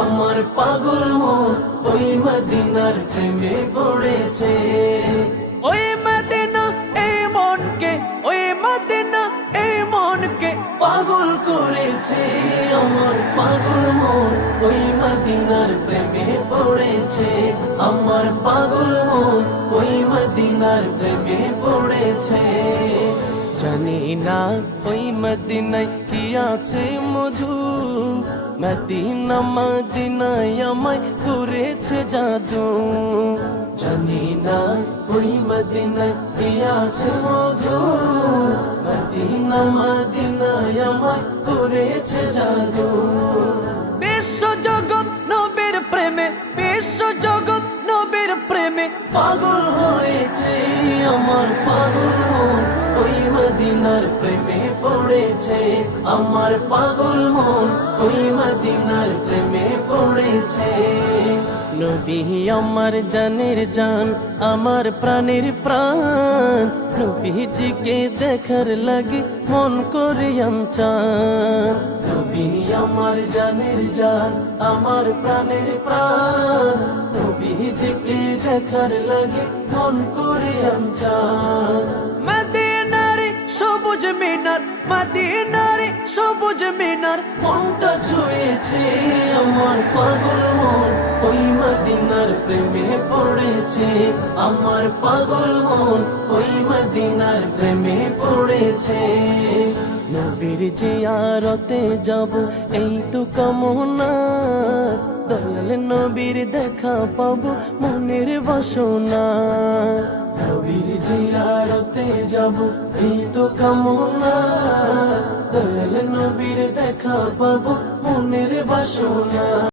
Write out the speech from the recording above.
আমার পাগল মন ওই মদিনার প্রেমে পড়েছে। ওই মদিনা এই মনকে, ওই মদিনা এই মনকে পাগল করেছে। আমার পাগল মন ওই মদিনার প্রেমে পড়েছে। আমার পাগল মন ওই মদিনার প্রেমে পড়েছে। জানি না ওই মদিনায় কি আছে মধু, মদিনা মদিনায় আমায় করেছে জাদু। জানি না ওই মদিনায় কি আছে মধু, মদিনা মদিনায় আমায় করেছে জাদু। বিশ্ব জগৎ নবীর প্রেমে, বিশ্ব জগৎ নবীর প্রেমে পাগল হয়েছে। আমার পাগল মন ওই মদিনার প্রেমে পড়েছে। আমার পাগল মন ওই মদিনার প্রেমে পড়েছে। নবী আমার জানের জান, আমার প্রাণের প্রাণ, নবীজিকে দেখার লাগে মন করে চান। নবী আমার জানের জান, আমার প্রাণের প্রাণ, নবীজিকে দেখার লাগে মন করে চান। মদিনারে সবুজ মিনার, মদিনারে সবুজ মিনার মনটা ছুঁয়েছে। আমার পাগল মন ওই মদিনার প্রেমে পড়েছে। আমার পাগল মন ওই মদিনার প্রেমে পড়েছে। নবীর জিয়ারতে যাব এই তো কামনা, দয়াল নবীর দেখা পাবো মনের বাসনা। নবীর জিয়ারতে যাব এই তো কামনা, দয়াল নবীর দেখা পাবো মনের বাসনা।